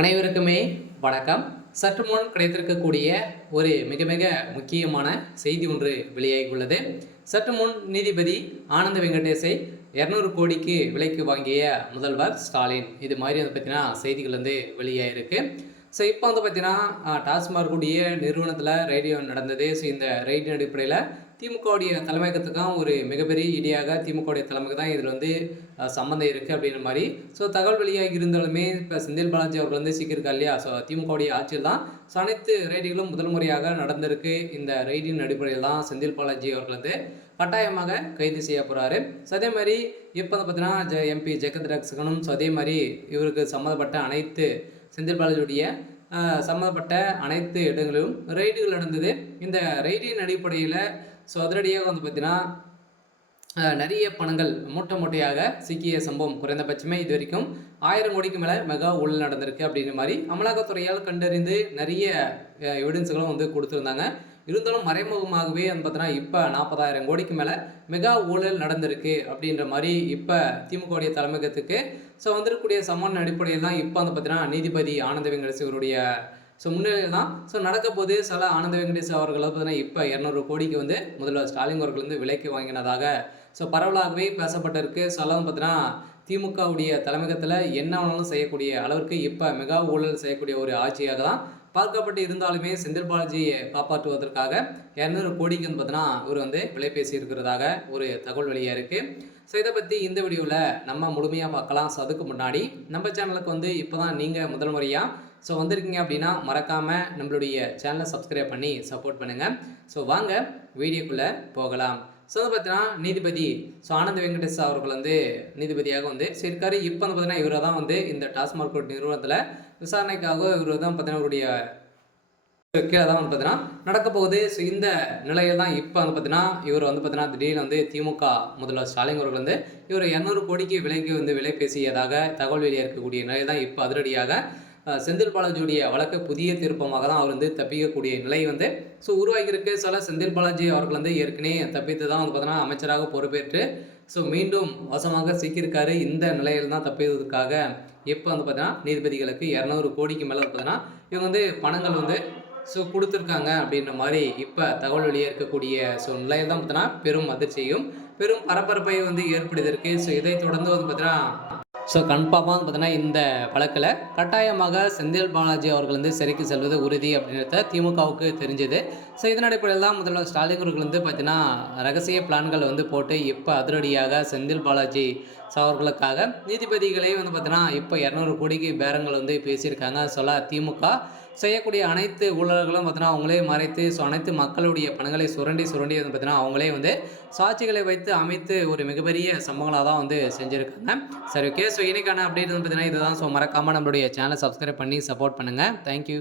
அனைவருக்குமே வணக்கம். சற்று முன் கிடைத்திருக்கக்கூடிய ஒரு மிக மிக முக்கியமான செய்தி ஒன்று வெளியாகியுள்ளது. சற்று முன் நீதிபதி ஆனந்த வெங்கடேசை 200 கோடிக்கு விலைக்கு வாங்கிய முதல்வர் ஸ்டாலின், இது மாதிரி வந்து பார்த்தீங்கன்னா செய்திகள் வந்து வெளியாகிருக்கு. ஸோ இப்போ வந்து பார்த்தீங்கன்னா டாஸ்மாக் உடைய நிறுவனத்தில் ரேடியோ நடந்தது. ஸோ இந்த ரைடின் அடிப்படையில் திமுகவுடைய தலைமையகத்துக்கும் ஒரு மிகப்பெரிய இடியாக திமுகவுடைய தலைமைக்கு தான் இதில் வந்து சம்மந்தம் இருக்குது அப்படின்ற மாதிரி ஸோ தகவல் வெளியாக இருந்தாலுமே இப்போ செந்தில் பாலாஜி அவர்கள் வந்து சிக்கியிருக்கா இல்லையா. ஸோ திமுகவுடைய ஆட்சியில் தான் ஸோ அனைத்து ரைடுகளும் முதல் முறையாக நடந்திருக்கு. இந்த ரைடின் அடிப்படையில் தான் செந்தில் பாலாஜி அவர்கள் வந்து கட்டாயமாக கைது செய்ய போகிறாரு. ஸோ அதே மாதிரி இப்போ வந்து பார்த்தீங்கன்னா எம்பி ஜெகத் ரக்ஷகனும் ஸோ அதே மாதிரி இவருக்கு சம்மந்தப்பட்ட அனைத்து செந்தில் பாலாஜியுடைய சம்மந்தப்பட்ட அனைத்து இடங்களிலும் ரைடுகள் நடந்தது. இந்த ரைடின் அடிப்படையில் ஸோ அதிரடியாக வந்து பார்த்தீங்கன்னா நிறைய பணங்கள் மூட்டை மூட்டையாக சிக்கிய சம்பவம் குறைந்தபட்சமே இது வரைக்கும் 1000 கோடிக்கு மேலே மெகா ஊழல் நடந்திருக்கு அப்படின்ற மாதிரி அமலாக்கத்துறையால் கண்டறிந்து நிறைய எவிடன்ஸுகளும் வந்து கொடுத்துருந்தாங்க. இருந்தாலும் மறைமுகமாகவே வந்து பார்த்தீங்கன்னா இப்போ 40,000 கோடிக்கு மேலே மெகா ஊழல் நடந்திருக்கு அப்படின்ற மாதிரி இப்போ திமுகவுடைய தலைமையகத்துக்கு ஸோ வந்திருக்கக்கூடிய சம்மன் அடிப்படையில் தான் இப்போ வந்து பார்த்தீங்கன்னா நீதிபதி ஆனந்த வெங்கடேஷ் இவருடைய ஸோ முன்னிலையில் தான் ஸோ நடக்க போது சில ஆனந்த வெங்கடேஷ் அவர்கள் பார்த்தீங்கன்னா இப்போ 200 கோடிக்கு வந்து முதல்வர் ஸ்டாலின் அவர்கள் வந்து விலைக்கு வாங்கினதாக ஸோ பரவலாகவே பேசப்பட்டிருக்கு. ஸோ எல்லாம் பார்த்தீங்கன்னா திமுகவுடைய தலைமையகத்தில் என்ன வேணாலும் செய்யக்கூடிய அளவிற்கு இப்போ மெகா ஊழல் செய்யக்கூடிய ஒரு ஆட்சியாக தான் பார்க்கப்பட்டு இருந்தாலுமே செந்தில் பாலாஜியை காப்பாற்றுவதற்காக 200 கோடிக்கு வந்து பார்த்தீங்கன்னா இவர் வந்து விலை பேசி இருக்கிறதாக ஒரு தகவல் வெளியாக இருக்குது. ஸோ இதை பற்றி இந்த வீடியோவில் நம்ம முழுமையாக பார்க்கலாம். ஸோ அதுக்கு முன்னாடி நம்ம சேனலுக்கு வந்து இப்போ தான் நீங்கள் முதல் முறையாக ஸோ வந்திருக்கீங்க அப்படின்னா மறக்காமல் நம்மளுடைய சேனலை சப்ஸ்கிரைப் பண்ணி சப்போர்ட் பண்ணுங்கள். ஸோ வாங்க வீடியோக்குள்ளே போகலாம். ஸோ வந்து பார்த்தீங்கன்னா நீதிபதி ஸோ ஆனந்த வெங்கடேஷ் அவர்கள் வந்து நீதிபதியாக வந்து இருக்காரு. இப்போ வந்து பார்த்தீங்கன்னா இவரை தான் வந்து இந்த டாஸ்மாக் நிறுவனத்தில் விசாரணைக்காக இவர் தான் பார்த்தீங்கன்னா இவருடைய கீழே தான் வந்து பார்த்தீங்கன்னா நடக்க போகுது. ஸோ இந்த நிலையில் தான் இப்போ வந்து பார்த்தீங்கன்னா இவர் வந்து பார்த்தீங்கன்னா திடீர்னு வந்து திமுக முதல்வர் ஸ்டாலின் அவர்கள் வந்து இவர் 200 கோடிக்கு விலைக்கு வந்து விலை பேசியதாக தகவல் வெளியாக இருக்கக்கூடிய நிலையில் தான் இப்போ அதிரடியாக செந்தில் பாலாஜியுடைய வழக்கு புதிய திருப்பமாக தான் அவர் வந்து தப்பிக்கக்கூடிய நிலை வந்து ஸோ உருவாகியிருக்கு. சில செந்தில் பாலாஜி அவர்கள் வந்து ஏற்கனவே தப்பித்து தான் வந்து பார்த்தீங்கன்னா அமைச்சராக பொறுப்பேற்று ஸோ மீண்டும் வசமாக சிக்கியிருக்காரு. இந்த நிலையில் தான் தப்பியதற்காக இப்போ வந்து பார்த்தீங்கன்னா நீதிபதிகளுக்கு 200 கோடிக்கு மேலே பார்த்தீங்கன்னா இவங்க வந்து பணங்கள் வந்து ஸோ கொடுத்துருக்காங்க அப்படின்ற மாதிரி இப்போ தகவல் வெளியே இருக்கக்கூடிய ஸோ நிலையில் தான் பார்த்தீங்கன்னா பெரும் அதிர்ச்சியும் பெரும் பரபரப்பை வந்து ஏற்படுத்தியிருக்கு. ஸோ இதை தொடர்ந்து வந்து பார்த்தீங்கன்னா ஸோ கன்ஃபார்மாக வந்து பார்த்தீங்கன்னா இந்த வழக்கில் கட்டாயமாக செந்தில் பாலாஜி அவர்கள் வந்து சிறைக்கு செல்வது உறுதி அப்படின்றத திமுகவுக்கு தெரிஞ்சது. ஸோ இதன் அடிப்படையில் தான் முதல்வர் ஸ்டாலின் அவர்கள் வந்து பார்த்தீங்கன்னா ரகசிய பிளான்கள் வந்து போட்டு இப்போ அதிரடியாக செந்தில் பாலாஜி அவர்களுக்காக நீதிபதிகளே வந்து பார்த்தீங்கன்னா இப்போ 200 கோடிக்கு பேரங்கள் வந்து பேசியிருக்காங்க. சொல்ல திமுக செய்யக்கூடிய அனைத்து ஊழல்களும் பார்த்தீங்கன்னா அவங்களே மறைத்து ஸோ அனைத்து மக்களுடைய பணங்களை சுரண்டி வந்து பார்த்தீங்கன்னா அவங்களே வந்து சாட்சிகளை வைத்து அமைத்து ஒரு மிகப்பெரிய சம்பவங்களாக தான் வந்து செஞ்சுருக்காங்க. சரி, ஓகே. ஸோ இன்னைக்கான அப்டேட் வந்து பார்த்தீங்கன்னா இதுதான். ஸோ மறக்காமல் நம்மளுடைய சேனலை சப்ஸ்கிரைப் பண்ணி சப்போர்ட் பண்ணுங்கள். தேங்க்யூ.